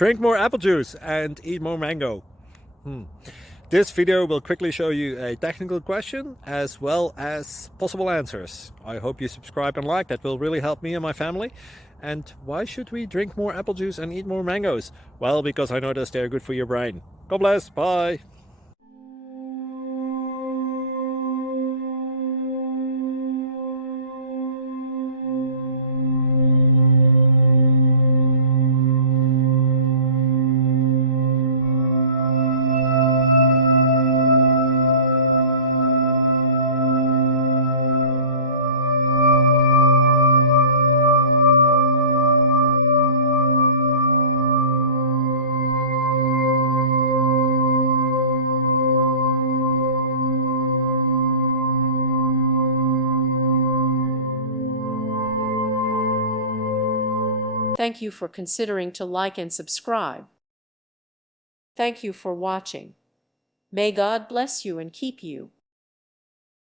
Drink more apple juice and eat more mango. This video will quickly show you a technical question as well as possible answers. I hope you subscribe and like, that will really help me and my family. And why should we drink more apple juice and eat more mangoes? Well, because I noticed they're good for your brain. God bless, bye! Thank you for considering to like and subscribe. Thank you for watching. May God bless you and keep you.